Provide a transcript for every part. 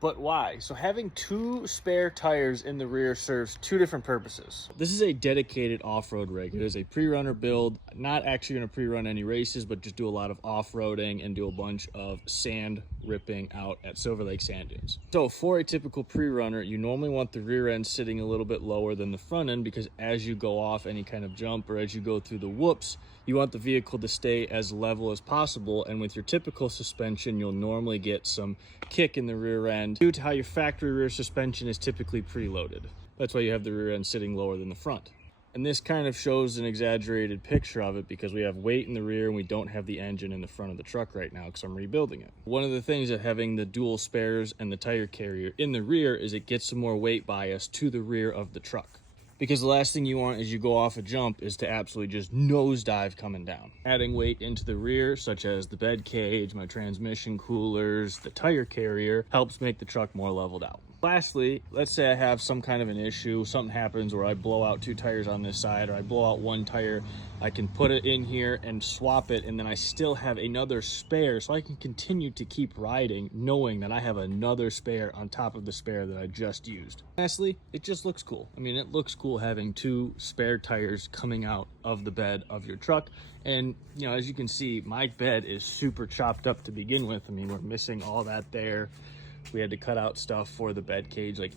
But why? So having two spare tires in the rear serves two different purposes. This is a dedicated off-road rig. It is a pre-runner build, not actually going to pre-run any races, but just do a lot of off-roading and do a bunch of sand ripping out at Silver Lake Sand Dunes. So for a typical pre-runner, you normally want the rear end sitting a little bit lower than the front end, because as you go off any kind of jump or as you go through the whoops, you want the vehicle to stay as level as possible. And with your typical suspension, you'll normally get some kick in the rear end due to how your factory rear suspension is typically preloaded. That's why you have the rear end sitting lower than the front. And this kind of shows an exaggerated picture of it because we have weight in the rear and we don't have the engine in the front of the truck right now because I'm rebuilding it. One of the things of having the dual spares and the tire carrier in the rear is it gets some more weight bias to the rear of the truck. Because the last thing you want as you go off a jump is to absolutely just nosedive coming down. Adding weight into the rear, such as the bed cage, my transmission coolers, the tire carrier, helps make the truck more leveled out. Lastly, let's say I have some kind of an issue, something happens where I blow out two tires on this side or I blow out one tire, I can put it in here and swap it, and then I still have another spare so I can continue to keep riding knowing that I have another spare on top of the spare that I just used. Lastly, it just looks cool. I mean, it looks cool having two spare tires coming out of the bed of your truck. And, you know, as you can see, my bed is super chopped up to begin with. I mean, we're missing all that there. We had to cut out stuff for the bed cage. Like,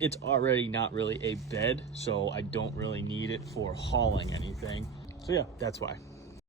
it's already not really a bed, so I don't really need it for hauling anything. So yeah, that's why.